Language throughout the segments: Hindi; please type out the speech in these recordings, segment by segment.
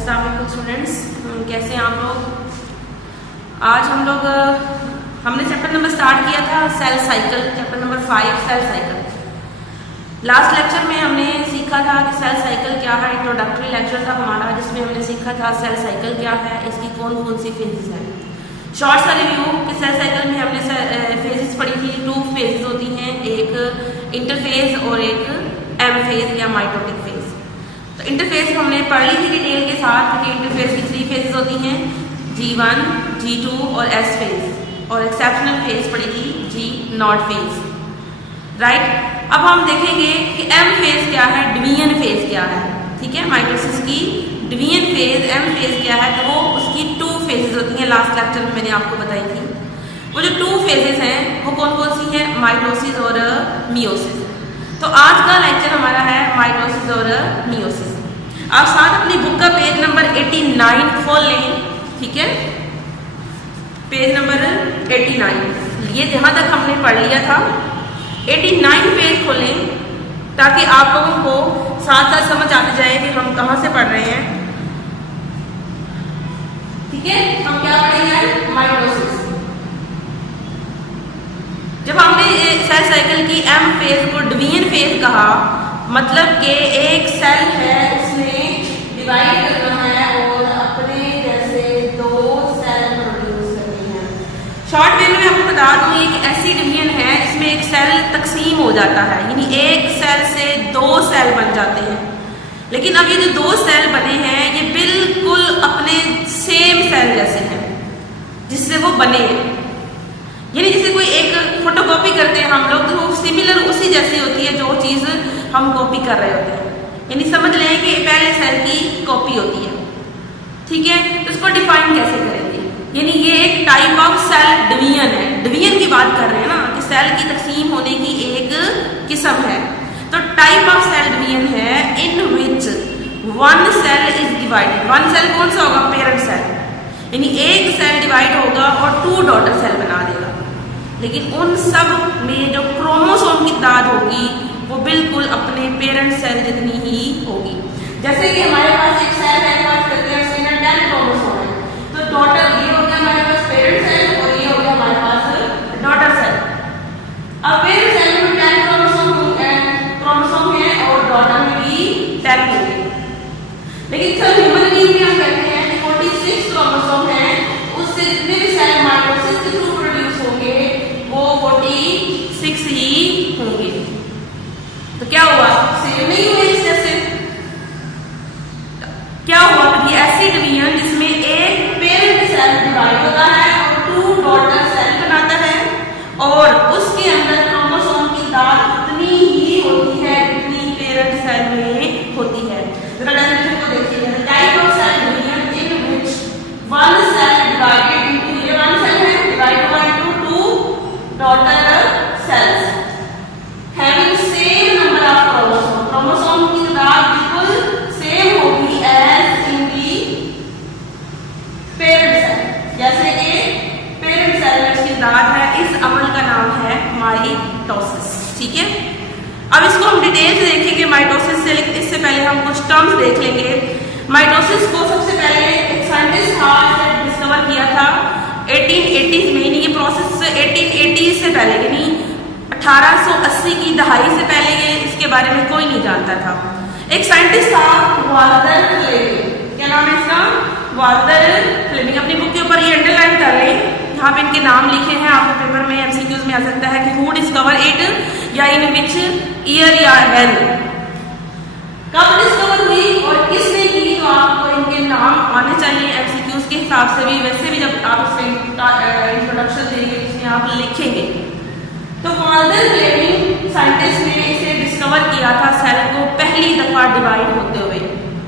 अस्सलाम वालेकुम स्टूडेंट्स, कैसे हैं आप लोग। आज हमने चैप्टर नंबर स्टार्ट किया था cell cycle, chapter number 5 cell cycle. Last lecture में हमने सीखा था कि सेल साइकिल क्या है। इंट्रोडक्टरी लेक्चर था हमारा जिसमें हमने सीखा था सेल साइकिल क्या है, इसकी कौन कौन सी फेजेस हैं। शॉर्ट सा रिव्यू कि सेल साइकिल में हमने फेजेस पढ़ी थी। 2 फेजेस होती हैं, एक इंटरफेज और एक एम फेज या माइटोटिक फेज। तो इंटरफेस हमने पढ़ ली थी डिटेल के साथ कि इंटरफेस की 3 फेजेस होती हैं, G1, G2 और S फेज, और एक्सेप्शनल फेज पढ़ी थी G0 फेज, राइट। अब हम देखेंगे कि M फेज क्या है, डिवीजन फेज क्या है। ठीक है, माइटोसिस की डिवीजन फेज M फेज क्या है, तो वो उसकी 2 फेजेस होती हैं। लास्ट लेक्चर में मैंने आपको बताई थी वो जो 2 फेजेस हैं वो कौन कौन सी है, माइटोसिस और मियोसिस। तो आज का लेक्चर हमारा है माइटोसिस और मियोसिस। आप साथ अपनी बुक का पेज नंबर 89 खोल लें। ठीक है, पेज नंबर 89, ये जहां तक हमने पढ़ लिया था 89 पेज खोलें ताकि आप लोगों को साथ साथ समझ आती जाए कि हम कहां से पढ़ रहे हैं। ठीक है, हम क्या पढ़ेंगे, माइटोसिस। जब हमने सेल साइकिल की एम फेज को डिवीजन फेज कहा, मतलब कि एक सेल है उसने डिवाइड करना है और अपने जैसे 2 सेल प्रोड्यूस करनी है। शॉर्ट वे में आपको बता दूं ये एक ऐसी डिवीजन है इसमें एक सेल तकसीम हो जाता है, यानी एक सेल से 2 सेल बन जाते हैं। लेकिन अब ये जो 2 सेल बने हैं ये बिल्कुल अपने सेम सेल जैसे हैं जिससे वो बने हैं। यानी जैसे कोई एक फोटोकॉपी करते हैं हम लोग तो वो सिमिलर उसी जैसी होती है जो चीज हम कॉपी कर रहे होते हैं। यानी समझ लें कि पहले सेल की कॉपी होती है। ठीक है, तो इसको डिफाइन कैसे करेंगे, यानी ये एक टाइप ऑफ सेल डिवीजन है। डिवीजन की बात कर रहे हैं ना कि सेल की तकसीम होने की एक किस्म है। तो टाइप ऑफ सेल डिवीजन है इन विच 1 सेल इज डिवाइडेड। 1 सेल कौन सा होगा, पेरेंट सेल, यानी एक सेल डिवाइड होगा और 2 डॉटर सेल बना देगा। लेकिन उन सब में जो क्रोमोसोम की तादाद होगी वो बिल्कुल अपने पेरेंट सेल जितनी ही होगी। जैसे कि हमारे पास एक सेल है, बात करते हैं उसके अंदर 10 क्रोमोसोम है, तो डॉटर ये हो गया हमारे पास पेरेंट सेल और ये हो गया हमारे पास डॉटर सेल। अब पेरेंट सेल में 10 क्रोमोसोम है और डॉटर में भी 10 होंगे। लेकिन सर ह्यूमन बीइंग में हम कहते हैं कि 46 क्रोमोसोम है, उससे जितने भी सेल माइटोसिस के थ्रू प्रोड्यूस होंगे वो 46 ही होंगे। तो क्या हुआ, सेम नहीं हुए इस जैसे। क्या हुआ कि ऐसी डिवीजन जिसमें एक पेरेंट सेल डिवाइड होता है और 2 डॉटर सेल बनाता है और उसके अंदर क्रोमोसोम की तादाद उतनी ही होती है जितनी पेरेंट सेल में होती है। जरा डेफिनेशन को देखिए, type of cell division in which 1 cell divided into, ये 1 सेल है डिवाइड हुआ into 2 daughter cells having same number of chromosome. Chromosome की तादाद बिल्कुल सेम होगी as in the parent cell, जैसे कि पेरेंट सेल में इसकी तादाद है। इस अमल का नाम है माइटोसिस। ठीक है, अब इसको हम डिटेल से देखेंगे माइटोसिस से, लेकिन इससे पहले हम कुछ टर्म्स देख लेंगे। माइटोसिस को सबसे पहले एक साइंटिस्ट था डिस्कवर किया था 1880s में। ये प्रोसेस 1880 से पहले यानी 1880 की दहाई से पहले ये इसके बारे में कोई नहीं जानता था। एक साइंटिस्ट था वाल्टर फ्लेमिंग, क्या नाम है इसका, वाल्टर फ्लेमिंग। अपनी बुक के ऊपर ये अंडरलाइन कर लें, यहाँ पे इनके नाम लिखे हैं, आपके पेपर में एमसीक्यूज में आ सकता है कि हु डिस्कवर इट या इन विच ईयर या व्हेन, कब डिस्कवर हुई और किसने की। तो आपको इनके नाम आने चाहिए एमसीक्यूज के हिसाब से भी, वैसे भी जब आप इंट्रोडक्शन देंगे इसमें आप लिखेंगे। तो वाल्टर फ्लेमिंग साइंटिस्ट ने इसे डिस्कवर किया था सेल को पहली दफा डिवाइड होते हुए।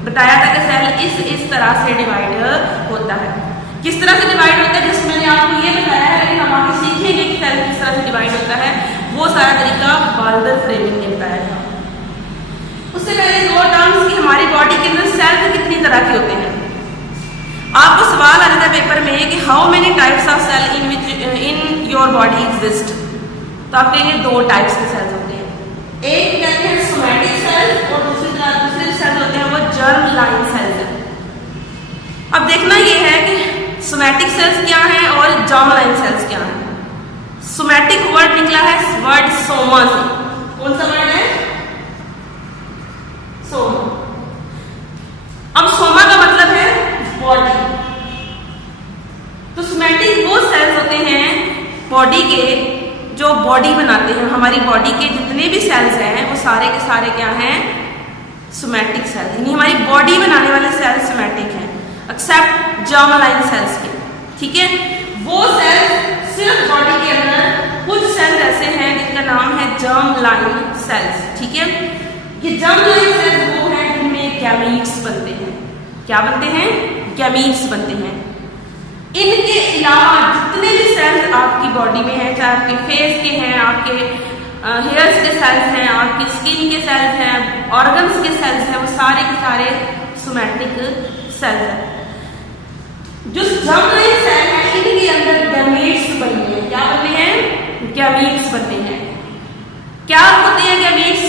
बताया था कि सेल इस तरह से डिवाइड होता है। किस तरह से डिवाइड होता है, जिसमें मैंने आपको ये बताया है, लेकिन हम आगे सीखेंगे कि सेल किस तरह से डिवाइड होता है। वो सारा तरीका वाल्टर फ्लेमिंग ने बताया था। उससे पहले 2 टर्म्स की हमारी बॉडी के अंदर सेल कितनी तरह के होते हैं। आपको सवाल आ जाता है पेपर में कि how many types of cell in which in your body exist. तो आप कहेंगे 2 टाइप्स के सेल्स होते हैं, एक कहते हैं सोमैटिक सेल और दूसरे सेल होते हैं वो जर्म लाइन सेल्स। अब देखना ये है कि सोमैटिक सेल्स क्या हैं और जर्मलाइन सेल्स क्या हैं। सोमैटिक वर्ड निकला है वर्ड सोमा से। कौन सा वर्ड है? सोमा। अब सोमा का मतलब है बॉडी। तो सोमैटिक वो सेल्स होते हैं बॉडी के जो बॉडी बनाते हैं। हमारी बॉडी के जितने भी सेल्स हैं वो सारे के सारे क्या हैं? सोमैटिक सेल्स, यानी हमारी बॉडी बनाने वाले सेल्स सोमैटिक हैं, एक्सेप्ट जर्मलाइन सेल्स के। ठीक है, वो सेल्स सिर्फ बॉडी के अंदर कुछ सेल्स ऐसे हैं जिनका नाम है जर्मलाइन सेल्स। ठीक है, ये जर्मलाइन सेल्स वो हैं जिनमें गैमीट्स बनते हैं। क्या बनते हैं? गैमीट्स बनते हैं। इनके अलावा जितने भी सेल्स आपकी बॉडी में हैं, चाहे आपके फेस के हैं, आपके हेयर्स के सेल्स हैं, आपकी स्किन के सेल्स हैं, ऑर्गन्स के सेल्स हैं, वो सारे के सारे सोमैटिक सेल्स हैं। जो जर्मलाइन सेल है इनके अंदर गैमीट्स बनते हैं। क्या बनते हैं? गैमीट्स बनते हैं। क्या होते हैं गैमीट्स?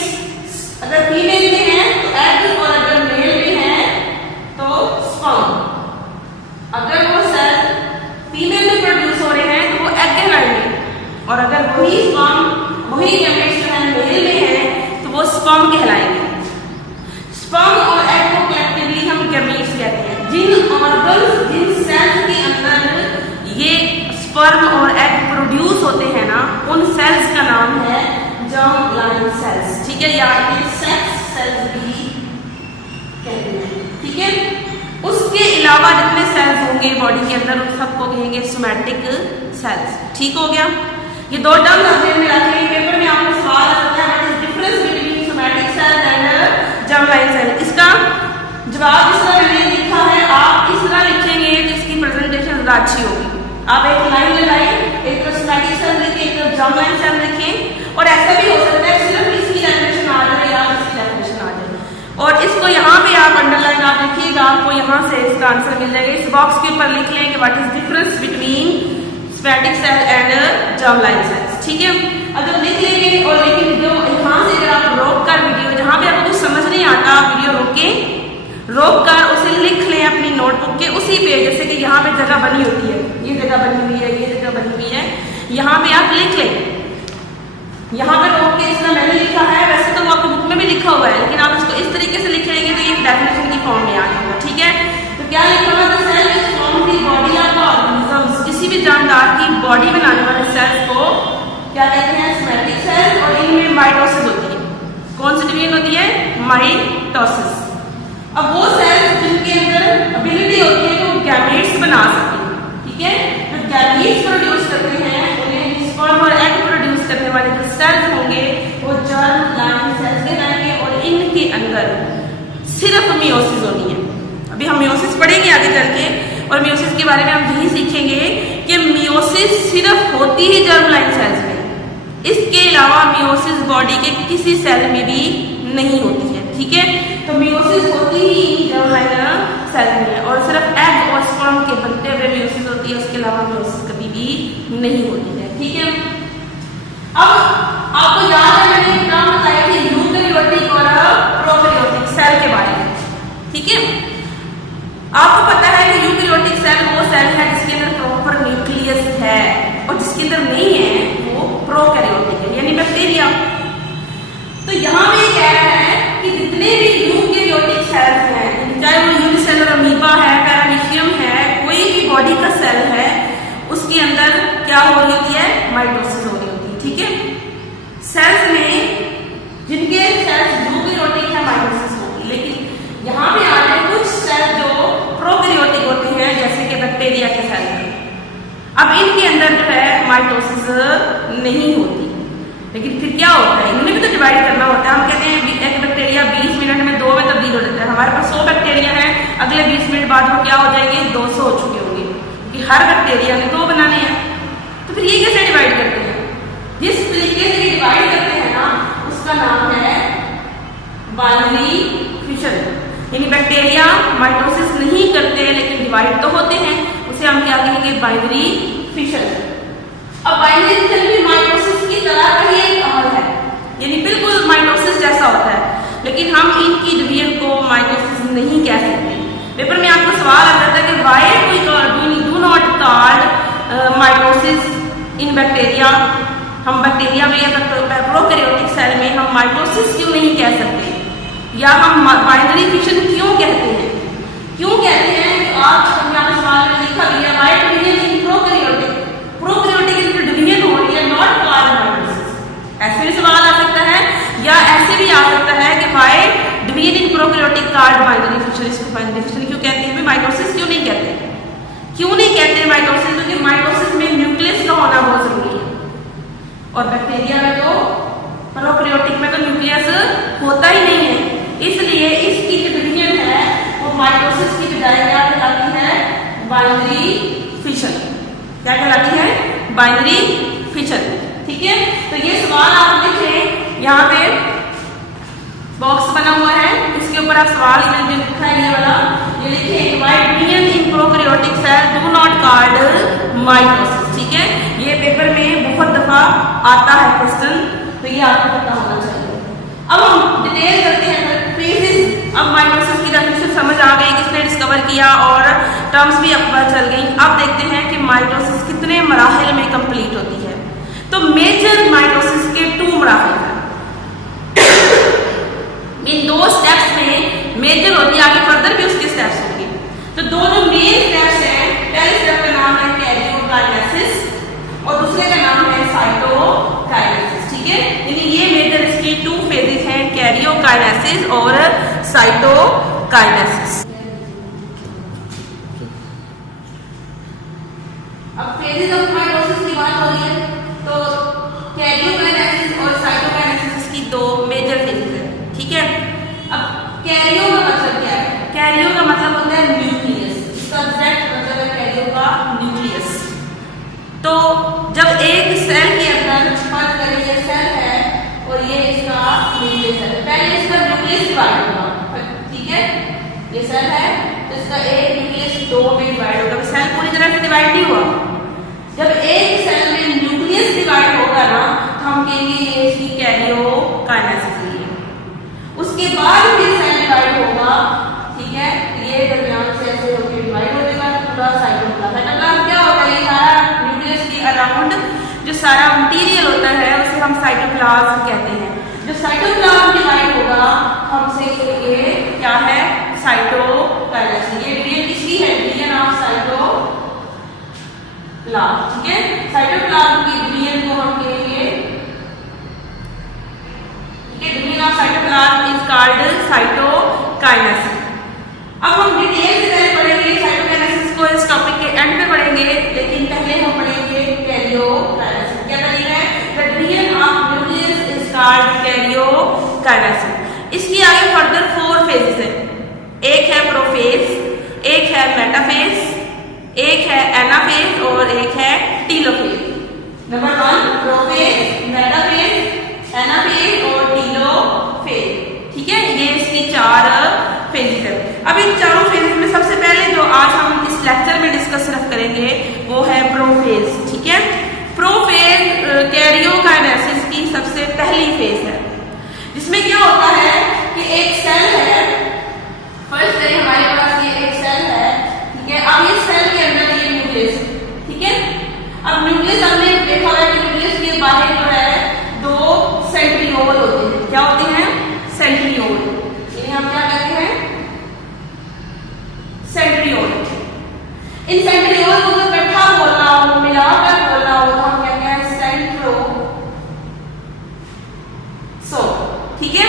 अगर फीमेल में है तो एग, और अगर मेल में है तो स्पर्म। अगर वो सेल फीमेल में प्रोड्यूस हो रहे हैं तो वो एग कहलाएंगे, और अगर वही स्पर्म, वही गैमेट्स जो है मेल में है तो वो स्पर्म कहलाएंगे। स्पर्म और एग को कलेक्टिवली हम गैमीट्स कहते हैं। जिन ऑर्गन्स, जिन सेल्स के अंदर ये स्पर्म और एग प्रोड्यूस होते हैं ना, उन सेल्स का नाम है जर्मलाइन सेल्स। ठीक है, या सेक्स सेल्स भी कहते हैं। ठीक है, उसके अलावा जितने सेल्स होंगे बॉडी के अंदर उन सबको कहेंगे सोमैटिक सेल्स। ठीक हो गया, ये दो टर्म ध्यान में रखें। पेपर में आपको सवाल आ सकता है what is difference between somatic cell and germline cell. इसका जवाब इस तरह मैंने लिखा है, आप इस तरह लिखेंगे तो इसकी प्रेजेंटेशन ज्यादा अच्छी होगी। आप एक लाइन लगाएं, एक तरफ सोमैटिक सेल लिखें, एक तरफ जर्मलाइन सेल लिखें, और ऐसा भी हो सकता है सिर्फ इसकी डेफिनेशन आ जाए या इसकी डेफिनेशन आ जाए, और इसको यहाँ पे आप अंडरलाइन आप लिखिएगा, आपको यहाँ से इसका आंसर मिल जाएगा। इस बॉक्स के ऊपर लिख लें कि what is difference between somatic cell and germline cells. ठीक है, अब जब लिख लेंगे, और लेकिन जो यहाँ से अगर आप रोक कर वीडियो, जहाँ पे आपको कुछ समझ नहीं आता, वीडियो रोक कर उसे लिख लें अपनी नोटबुक के उसी पेज, जैसे कि यहाँ पे जगह बनी होती है, ये जगह बनी हुई है, ये जगह बनी हुई है, यहाँ पे आप लिख लें। यहाँ पे रोक के इस तरह मैंने लिखा है, वैसे तो वो आपकी बुक में भी लिखा हुआ है, लेकिन आप इसको इस तरीके से लिखेंगे तो ये डेफिनेशन की फॉर्म में आ जाएगा। ठीक है, तो क्या लिखा हुआ? Cell is form the body of organisms. किसी भी जानदार की बॉडी बनाने वाले सेल्स को क्या कहते हैं? सोमैटिक सेल, और इनमें माइटोसिस होती है। कौन सी डिवीजन होती है? माइटोसिस। अब वो सेल्स जिनके अंदर एबिलिटी होती है तो गैमेट्स बना सकते हैं। ठीक है, तो गैमेट्स प्रोड्यूस करते हैं, उन्हें स्पर्म और एग प्रोड्यूस करने वाले जो सेल्स होंगे वो जर्मलाइन सेल्स कहलाएंगे, और इनके अंदर सिर्फ मियोसिस होनी है। अभी हम मियोसिस पढ़ेंगे आगे चल के, और मियोसिस के बारे में हम यही सीखेंगे कि मियोसिस सिर्फ होती ही जर्मलाइन सेल्स में, इसके अलावा मियोसिस बॉडी के किसी सेल में भी नहीं होती है। ठीक है, तो मियोसिस होती ही जर्मलाइन सेल में, और सिर्फ एग और स्पर्म के बनते हुए मियोसिस होती है, उसके अलावा मियोसिस कभी भी नहीं होती है। ठीक है, अब आपको याद है मैंने एक नाम बताया कि यूकेरियोटिक और प्रोकैरियोटिक सेल के बारे में। ठीक है, आपको पता है कि यूकेरियोटिक सेल वो सेल है जिसके अंदर प्रॉपर न्यूक्लियस है, और जिसके अंदर नहीं है वो प्रोकैरियोटिक है, यानी बैक्टीरिया। तो यहाँ पे कह रहा है कि जितने भी यूकेरियोटिक सेल्स हैं, चाहे वो यूनिसेलुलर अमीबा है, पैरामीशियम है, कोई भी बॉडी का सेल है, उसके अंदर क्या हो रही होती है? माइटोसिस हो रही होती है। ठीक है, सेल्स में जिनके सेल्स यूकेरियोटिक है माइटोसिस होगी, लेकिन यहाँ पे आ रहे कुछ सेल जो प्रोकैरियोटिक होते हैं, जैसे कि बैक्टीरिया के सेल। अब इनके अंदर जो है माइटोसिस नहीं होती, लेकिन फिर क्या होता है? इनमें भी तो डिवाइड करना होता है। हम कहते हैं एक बैक्टीरिया 20 मिनट में 2 में तब्दील हो जाता है। हमारे पास 100 बैक्टीरिया है, अगले 20 मिनट बाद वो क्या हो जाएंगे? 200 हो चुके होंगे, क्योंकि हर बैक्टीरिया ने 2 बनाने हैं। तो फिर ये कैसे डिवाइड करते हैं? जिस तरीके से डिवाइड करते हैं ना, उसका नाम है बाइनरी फिशन। यानी बैक्टीरिया माइटोसिस नहीं करते लेकिन डिवाइड तो होते हैं, उसे हम क्या कहेंगे? Binary fission. अब बाइनरी फिशन भी माइटोसिस की तरह का ही एक अमल है, यानी बिल्कुल माइटोसिस जैसा होता है, लेकिन हम इनकी डिवीजन को माइटोसिस नहीं कह सकते। पेपर में आपको सवाल आ जाता है कि why do not called mitosis in bacteria, हम बैक्टीरिया में या प्रोकैरियोटिक सेल में हम माइटोसिस क्यों नहीं कह सकते, या हम बाइनरी फिशन क्यों कहते हैं, क्यों कहते हैं? आप यहाँ पे सवाल में लिखा गया वाई डिवीजन इन प्रोकैरियोटिक इन डिवीजन हो रही है नॉट कॉल्ड माइटोसिस, ऐसे भी सवाल आ सकता है, या ऐसे भी आ सकता है कि why division in prokaryotic called binary fission, इसको बाइनरी फिशन क्यों कहते हैं? माइटोसिस क्यों नहीं कहते? क्यों नहीं कहते हैं माइटोसिस? क्योंकि माइटोसिस में न्यूक्लियस का होना बहुत जरूरी है, और बैक्टीरिया में तो प्रोकैरियोटिक में तो न्यूक्लियस होता ही नहीं है, इसलिए इसकी जो डिवीजन है वो माइटोसिस की बजाय क्या कहलाती है? Binary fission. क्या कहलाती है? Binary fission. ठीक है, तो ये सवाल आप लिखें, यहाँ पे बॉक्स बना हुआ है, इसके ऊपर आप सवाल जो लिखा है ये वाला, ये लिखें why division in prokaryotic cell do not called mitosis. ठीक है, ये पेपर में बहुत दफा आता है क्वेश्चन, तो ये आपको पता होना चाहिए। अब हम डिटेल करते हैं फेजेस। अब माइटोसिस की डेफिनेशन समझ आ गई, किसने डिस्कवर किया, और टर्म्स भी अब पता चल गई। अब देखते हैं कि माइटोसिस कितने मराहिल में कंप्लीट होती है। तो मेजर माइटोसिस के 2 मराहिल हैं, इन 2 स्टेप्स में मेजर होती है, आगे फर्दर भी उसके स्टेप्स होंगे। तो दोनों मेन स्टेप्स हैं, पहले स्टेप का नाम है कैरियोकाइनेसिस और दूसरे का नाम है साइटोकाइनेसिस। ठीक है, यानी ये मेजर इसकी 2 फेजेस हैं, कैरियोकाइनेसिस और साइटोकाइनेसिस। अब फेजेस ऑफ माइटोसिस की बात हो रही है, तो कैरियोकाइनेसिस और साइटोकाइनेसिस की 2 मेजर फेजेस हैं। ठीक है, अब कैरियो का मतलब क्या है? कैरियो का मतलब होता है न्यूक्लियस, इसका एग्जैक्ट मतलब है कैरियो का न्यूक्लियस। तो जब एक सेल के अंदर फर्ज करें ये सेल है और ये इसका न्यूक्लियस है, पहले इसका न्यूक्लियस डिवाइड होगा। ठीक है, ये सेल है तो इसका एक न्यूक्लियस 2 में डिवाइड होगा, सेल पूरी तरह से डिवाइड नहीं हुआ। जब एक सेल में न्यूक्लियस डिवाइड होगा ना, तो हम कहेंगे ये इसकी कैरियोकाइनेसिस है। उसके बाद फिर सेल डिवाइड होगा। ठीक है, ये दरमियान से ऐसे होकर डिवाइड हो जाएगा, पूरा साइटोप्लाज्म। साइटोप्लाज्म क्या होता है? ये सारा न्यूक्लियस के अराउंड जो सारा मटेरियल होता है उसे हम साइटोप्लाज्म कहते हैं। जो साइटोप्लाज्म डिवाइड होगा हमसे ये क्या है? साइटोकाइनेसिस। ये डिवीजन किसकी है? Division of cytoplasm. ठीक है, साइटोप्लाज्म की डिवीजन को हम कहेंगे, division of cytoplasm is called cytokinesis. अब हम डिटेल से पहले पढ़ेंगे साइटोकाइनेसिस को, इस टॉपिक के एंड में पढ़ेंगे, लेकिन पहले हम पढ़ेंगे कैरियोकाइनेसिस। क्या पढ़ेंगे? The division of nucleus is called karyokinesis. इसकी आगे फर्दर 4 फेजेस हैं, एक है प्रोफेज, एक है मेटाफेज, एक है एनाफेज और एक है telophase. Number 1 prophase, metaphase, anaphase और टीलोफेज। ठीक है, ये इसकी 4 फेजेस है। अब इन चारों फेजेस में सबसे पहले जो आज हम इस लेक्चर में डिस्कस सिर्फ करेंगे वो है प्रोफेज। ठीक है, प्रोफेज कैरियोकाइनेसिस की सबसे पहली फेज है, जिसमें क्या होता है कि एक सेल है, फर्स्ट करें हमारे पास ये एक सेल है। ठीक है, अब इस सेल के अंदर ये न्यूक्लियस। ठीक है, अब न्यूक्लियस हमने देखा है कि न्यूक्लियस के बाहर जो है 2 सेंट्रियोल होते हैं। क्या होते हैं? सेंट्रियोल। इन्हें हम क्या कहते हैं? सेंट्रियोल। इन सेंट्रियोल को जो इकट्ठा बोलना हो, मिलाकर बोलना हो, तो हम कहते हैं सेंट्रोसोम। ठीक है,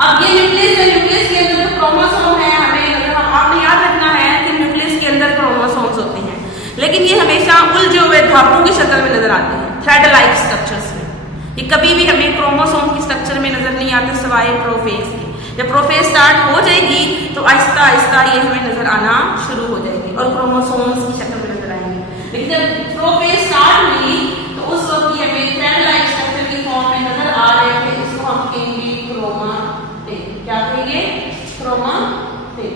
अब ये न्यूक्लियस है, न्यूक्लियस के अंदर जो क्रोमोसोम है, हमें आपने याद रखना है कि न्यूक्लियस के अंदर क्रोमोसोम्स होते हैं, लेकिन ये हमेशा उलझे हुए धातु की शक्ल में नजर आते हैं, थ्रेड लाइक स्ट्रक्चर्स में। ये कभी भी हमें क्रोमोसोम की स्ट्रक्चर में नजर नहीं आते सिवाय प्रोफेज के। जब प्रोफेज स्टार्ट हो जाएगी तो आहिस्ता आहिस्ता ये हमें नजर आना शुरू हो जाएगी और क्रोमोसोम्स की शक्ल में नजर आएंगे। लेकिन जब प्रोफेज स्टार्ट हुई तो उस वक्त ये हमें थ्रेड लाइक स्ट्रक्चर की फॉर्म में नजर आ रहे थे। इसको हम कहेंगे क्रोमाटिन। क्या कहेंगे? क्रोमाटिन।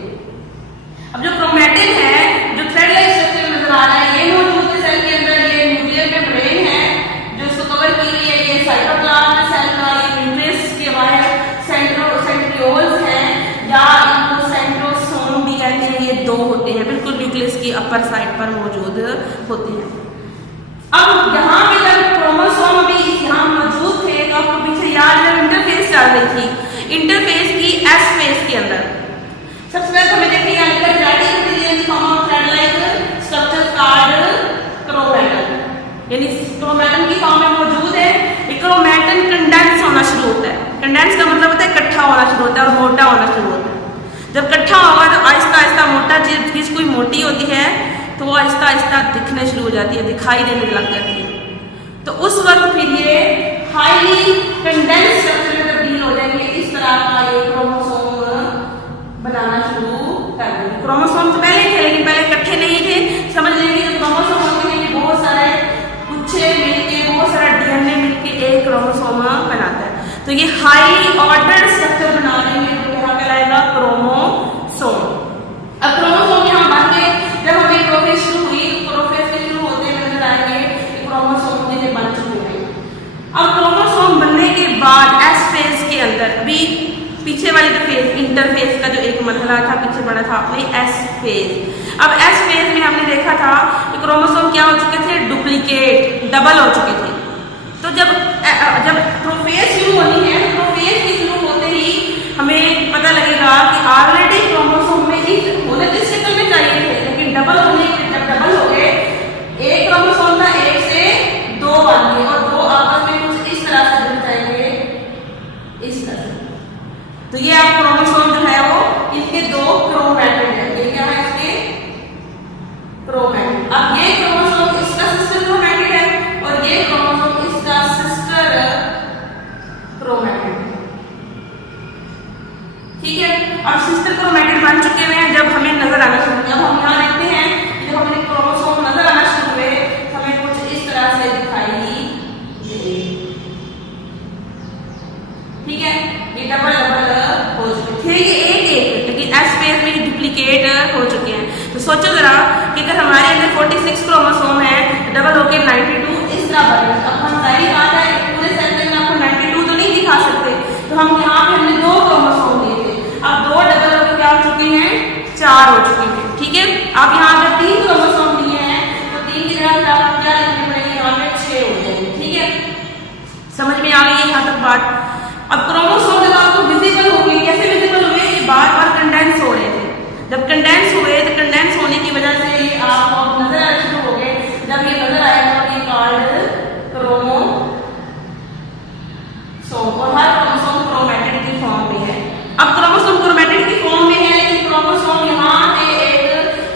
अब जो क्रोमैटिन है, जो थ्रेड लाइक स्ट्रक्चर में नजर आ रहा है, ये मौजूद है सेल के अंदर। ये न्यूक्लियर मेम्ब्रेन है जो इसको कवर की हुई है। ये साइटोप्लाज्म सेल का, ये न्यूक्लियस के बाहर सेंट्रियोल्स हैं या इनको सेंट्रोसोम भी कहते होते हैं, बिल्कुल न्यूक्लियस की अपर साइड पर मौजूद होते हैं। अब यहाँ पे जब क्रोमोसोम अभी यहाँ मौजूद थे तो आपको पीछे याद जब इंटरफेस चल रही थी, इंटरफेस की एस फेज के अंदर सबसे पहले हमें देखिए स्ट्रक्चर कार्ड क्रोमैटन, यानी क्रोमैटन की फॉर्म में मौजूद है। क्रोमैटन कंडेंस होना शुरू होता है। कंडेंस का मतलब होता है इकट्ठा होना शुरू होता है और मोटा होना शुरू होता है। जब इकट्ठा होगा तो आहिस्ता आहिस्ता मोटा चीज कोई मोटी होती है तो वो आहिस्ता आहिस्ता दिखने शुरू हो जाती है, दिखाई देने लग जाती है। तो उस वक्त फिर ये हाईली कंडेंस स्ट्रक्चर में तब्दील हो जाएंगे। इस तरह का ये क्रोमोसोम बनाना शुरू कर देंगे। क्रोमोसोम तो पहले थे लेकिन पहले इकट्ठे नहीं थे। समझ लेंगे जो क्रोमोसोम होते हैं ये बहुत सारे गुच्छे मिलके, बहुत सारा डीएनए मिलके एक क्रोमोसोम बनाता है। तो ये हाईली ऑर्डर्ड स्ट्रक्चर बना देंगे तो यहाँ कहलाएगा क्रोमोसोम। अब क्रोमोसोम यहाँ बन गए। जब हमें प्रोफेज शुरू हुई तो प्रोफेज के शुरू होते हुए नजर आएंगे कि क्रोमोसोम जैसे बन चुके हैं। अब क्रोमोसोम बनने के बाद एस फेज के अंदर भी पीछे वाली जो फेज इंटरफेज का जो एक मरहला था पीछे बढ़ा था अपने एस फेज। अब एस फेज में हमने देखा था कि क्रोमोसोम क्या हो चुके थे, डुप्लीकेट, डबल हो चुके थे। तो जब प्रोफेज शुरू होनी है, प्रोफेज की शुरू होते ही हमें पता लगेगा कि ऑलरेडी क्रोमोसोम में एक होने तो शक्ल में चाहिए थे लेकिन डबल होने जब डबल हो गए, एक क्रोमोसोम था एक से दो बन गए और दो आपस में कुछ इस तरह से जुड़ जाएंगे, इस तरह से। तो ये आप क्रोमोसोम जो है वो इसके दो क्रोमैटिड है। ये क्या है इसके क्रोमैटिड। अब ये क्रोमोसोम इसका सिस्टर क्रोमैटिड है और ये क्रोमोसोम इसका सिस्टर क्रोमैटिड है। ठीक है, अब सिस्टर क्रोमैटिड बन चुके हैं। जब हमें नजर आना शुरू, जब हम यहाँ देखते हैं जब हमें क्रोमोसोम नजर आना शुरू हुए हमें कुछ इस तरह से दिखाई दे। ठीक है, ये डबल हो चुके थे, एक लेकिन एस फेज में डुप्लीकेट हो चुके हैं। तो सोचो जरा कि अगर हमारे अंदर 46 क्रोमोसोम है डबल होकर 92 इस तरह बने। अब हम सारी बात है पूरे सेल में आपको 92 तो नहीं दिखा सकते, तो हम यहाँ पे हमने दो क्रोमोसोम दिए थे। अब दो डबल होकर क्या हो चुके हैं, 4 हो चुके हैं। ठीक है, अब यहाँ पे 3 क्रोमोसोम दिए हैं तो 3 की जगह आपको क्या लिखने पड़ेंगे, यहाँ पे 6 हो जाएंगे। ठीक है, समझ में आ गई यहाँ तक बात। अब क्रोमोसोम जब आपको विजिबल होंगे, कैसे विजिबल हुए, ये बार बार कंडेंस हो रहे थे। जब कंडेंस हुए तो कंडेंस होने की वजह से ये आपको नजर आना शुरू हो गए। जब ये नजर आएगा तो ये कॉल्ड क्रोमोसोम और हर क्रोमोसोम क्रोमैटिड की फॉर्म में है। अब क्रोमोसोम क्रोमैटिड की फॉर्म में है लेकिन क्रोमोसोम यहाँ पे एक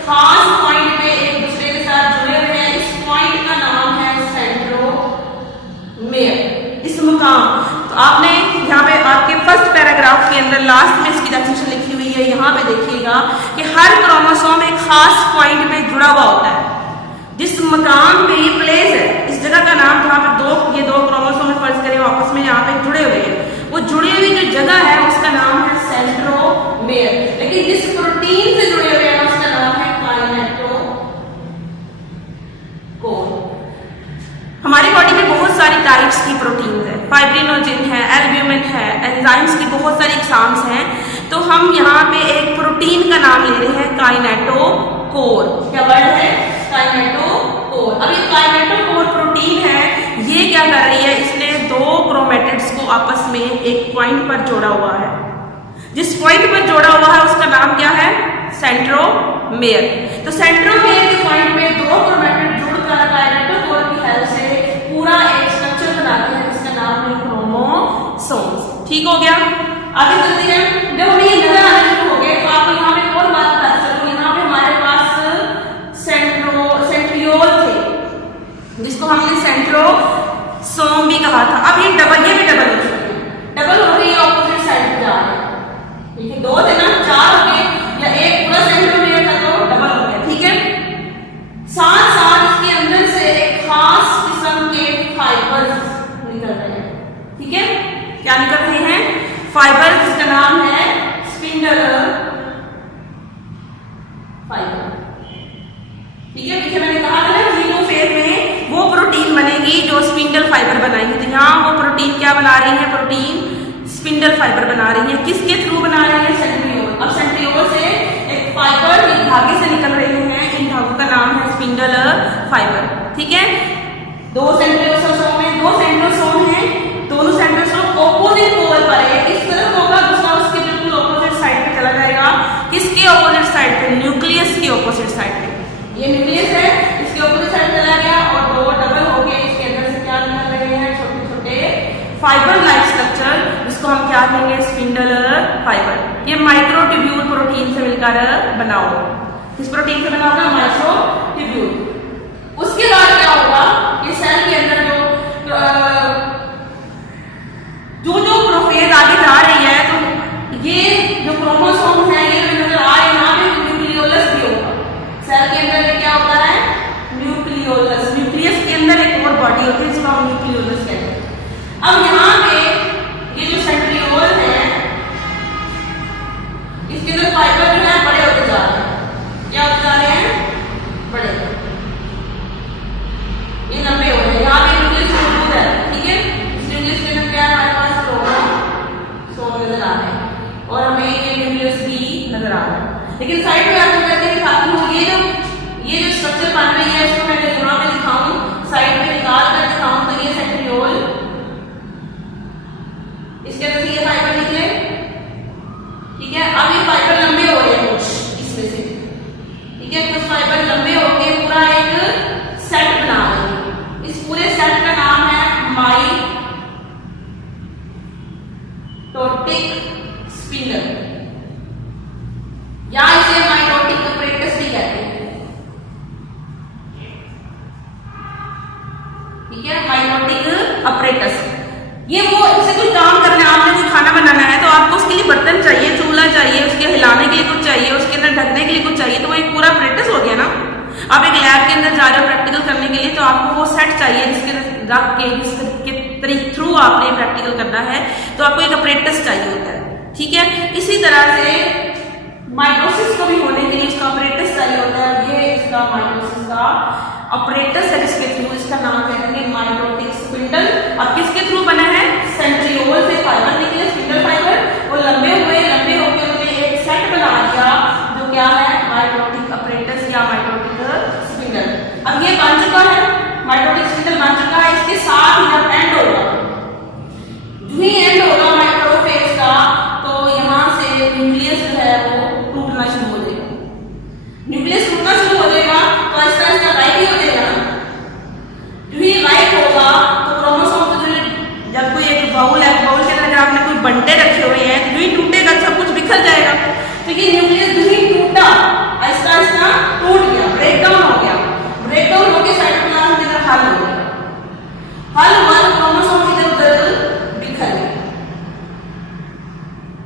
खास पॉइंट पे एक दूसरे के साथ जुड़े हुए हैं। इस पॉइंट का नाम है सेंट्रोमेयर, इस मुकाम। तो आपने यहाँ पे आपके फर्स्ट पैराग्राफ के अंदर लास्ट में इसकी डेफिनेशन लिखी हुई है। यहाँ पे देखिएगा कि हर क्रोमोसोम एक खास पॉइंट पे जुड़ा हुआ होता है। जिस मकाम पे ये प्लेस है, इस जगह का नाम जहाँ पे ये दो क्रोमोसोम में फर्ज करें आपस में यहाँ पे जुड़े हुए हैं, वो जुड़ी हुई जो जगह है उसका नाम है सेंट्रोमेयर। लेकिन जिस प्रोटीन से जुड़े हुए हैं उसका नाम है काइनेटोकोर। हमारी बॉडी में बहुत सारी टाइप्स की प्रोटीन है, फाइब्रिनोजिन है, एल्ब्यूमिन है, एंजाइम्स की बहुत सारी एग्जाम्स हैं। तो हम यहाँ पे एक प्रोटीन का नाम ले रहे हैं काइनेटोकोर। क्या वर्ड है, काइनेटोकोर। अब ये काइनेटोकोर प्रोटीन है, ये क्या कर रही है, इसने दो क्रोमैटिड्स को आपस में एक पॉइंट पर जोड़ा हुआ है। जिस पॉइंट पर जोड़ा हुआ है उसका नाम क्या है, सेंट्रोमेयर। तो सेंट्रोमेयर के पॉइंट में दो क्रोमैटिड जुड़कर काइनेटोकोर की हेल्प से पूरा एक स्ट्रक्चर बनाते हैं जिसका नाम है क्रोमोसोम्स। ठीक हो गया, आगे चलते हैं। जब हमें ये नजर आने शुरू हो गए तो आपको यहाँ पे और बात बता सकूं। यहाँ पे हमारे पास सेंट्रियोल थे जिसको हमने सेंट्रोसोम भी कहा था। अब ये भी डबल हो चुके हैं, डबल हो रही है, ऑपोजिट साइड पे जा रहे हैं। ठीक है, दो थे ना, 4 हो गए, या एक पूरा सेंट्रोमेयर था तो डबल हो गया। ठीक है, साथ साथ इसके अंदर से एक खास किस्म के फाइबर्स निकल रहे हैं। ठीक है, क्या निकल रहे हैं, फाइबर, जिसका नाम है स्पिंडल फाइबर। ठीक है, पीछे मैंने कहा था ना जीनोफेज में वो प्रोटीन बनेगी जो स्पिंडल फाइबर बनाएगी। तो यहाँ वो प्रोटीन क्या बना रही है, प्रोटीन स्पिंडल फाइबर बना रही है। किसके थ्रू बना रही है, सेंट्रियोल। अब सेंट्रियोल से एक फाइबर धागे से निकल रहे हैं, इन धागों का नाम है स्पिंडल फाइबर। ठीक है, दो सेंट्रोसोम में दो सेंट्रोसोम है, दोनों सेंट्रोसोम ऑपोजिट पोल पर है, इस तरफ होगा, दूसरा उसके बिल्कुल ऑपोजिट साइड पे चला जाएगा। किसके ऑपोजिट साइड पे? न्यूक्लियस के ऑपोजिट साइड पे। ये न्यूक्लियस है, इसके ऑपोजिट साइड चला गया और दो डबल हो गए, इसके अंदर से क्या निकल रहे हैं? छोटे छोटे फाइबर लाइक स्ट्रक्चर, जिसको हम क्या कहेंगे? Spindle fibre. ये माइक्रोट्यूब्यूल प्रोटीन से मिलकर बना होगा। किस प्रोटीन से बना होगा? माइक्रोट्यूब्यूल। उसके बाद क्या होगा? इस सेल के अंदर जो प्रोफेज आगे जा रही है, तो ये जो क्रोमोसोम है ये नजर आ रहे हैं, यहाँ पे न्यूक्लियोलस भी होगा। सेल के अंदर ये क्या होता है? न्यूक्लियोलस। न्यूक्लियस के अंदर एक और बॉडी होती है जिसको हम न्यूक्लियोलस कहते हैं। अब यहाँ पे ये जो सेंट्रियोल है, इसके अंदर फाइबर जो है बड़े होते जा रहे हैं। क्या होते जा रहे हैं? बड़े, ये लंबे हो रहे हैं। यहाँ पे न्यूक्लियस मौजूद है। ठीक है, इस न्यूक्लियस के अंदर क्या है? हमारे पास क्रोमोसोम नजर आ रहे हैं और हमें ये न्यूक्लियस भी नजर आ रहा है। लेकिन साइड में आपको करके दिखाती हूँ, ये जो स्ट्रक्चर बन रही है, इसको मैं यहाँ पे दिखाऊं, साइड में निकाल कर दिखाऊं, तो ये सेंट्रियोल, इसके अंदर से ये फाइबर निकले। ठीक है, अब ये फाइबर लंबे हो रहे हैं कुछ इसमें से। ठीक है, कुछ फाइबर लंबे होके पूरा एक सेट बना रहे हैं। इस पूरे सेट का नाम है माइटोटिक स्पिंडल, या इसे माइटोटिक अपरेटस भी कहते हैं। ठीक है, माइटोटिक अपरेटस। ये वो इसे कोई काम करना है, आपने कोई खाना बनाना है तो आपको उसके लिए बर्तन चाहिए, चूल्हा चाहिए, उसके हिलाने के लिए कुछ चाहिए, उसके अंदर ढकने के लिए कुछ चाहिए, तो वो एक पूरा अपरेटस हो गया ना। आप एक लैब के अंदर जा रहे हो प्रैक्टिकल करने के लिए, तो आपको वो सेट चाहिए जिसके रख के जिसके थ्रू आपने प्रैक्टिकल करना है, तो आपको एक अपरेटस चाहिए होता है। ठीक है, इसी तरह से माइटोसिस को भी होने के लिए इसका अपरेटस चाहिए होता है। ये इसका माइटोसिस का अपरेटस है जिसके थ्रू, इसका नाम कहते हैं माइटोटिक स्पिंडल। अब किसके थ्रू बना है? सेंट्रियोल से फाइबर निकले, स्पिंडल फाइबर, वो लंबे हुए, लंबे होकर उन्होंने एक सेट बना दिया जो क्या है? माइटोटिक अपरेटस या माइटोटिक स्पिंडल। अब ये बन चुका है, माइटोटिक स्पिंडल बन चुका है। इसके साथ जब एंड होगा, जो ही एंड होगा माइक्रोफेज का, तो यहाँ से न्यूक्लियस जो है वो टूटना शुरू हो जाएगा। न्यूक्लियस टूटना शुरू हो जाएगा तो ऐसा ऐसा राइट ही हो जाएगा ना। जो ही राइट होगा तो क्रोमोसोम तो जो जब कोई एक बाउल है, बाउल के अंदर अगर आपने कोई बंटे रखे हुए हैं, तो जो ही टूटेगा सब कुछ बिखर जाएगा। तो ये न्यूक्लियस जो ही टूटा, ऐसा ऐसा टूट गया, ब्रेकडाउन हो गया। ब्रेकडाउन होकर साइटोप्लाज्म के अंदर हल हो गया, हल हुआ तो क्रोमोसोम इधर उधर बिखर गया।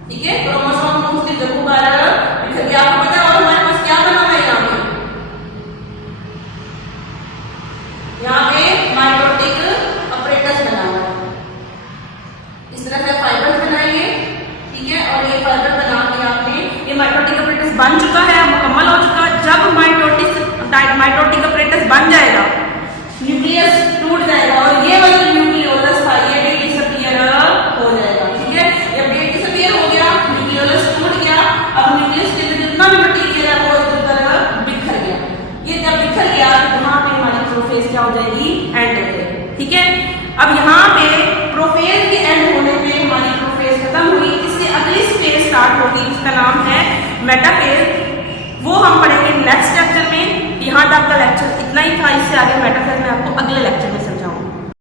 ठीक है, क्रोमोसोम उसकी जगह पर बिखर गया। आपको पता है और हमारे पास क्या बना हुआ है? यहाँ पे माइटोटिक अपरेटस बना हुआ है। इस तरह से फाइबर बनाएंगे। ठीक है, और ये फाइबर बना के आपने, ये माइटोटिक अपरेटस बन चुका है, मुकम्मल हो चुका है। जब माइटोटिक अपरेटस बन जाएगा, न्यूक्लियस टूट जाएगा और ये वाला न्यूक्लियोलस था ये भी डिसअपीयर हो जाएगा। ठीक है, जब ये डिसअपीयर हो गया, न्यूक्लियोलस टूट गया, अब न्यूक्लियस के अंदर जितना भी मटेरियल है वो इधर उधर बिखर गया। ये जब बिखर गया तो यहाँ पे हमारी प्रोफेज क्या हो जाएगी? एंड हो जाएगी। ठीक है, अब यहाँ पे प्रोफेज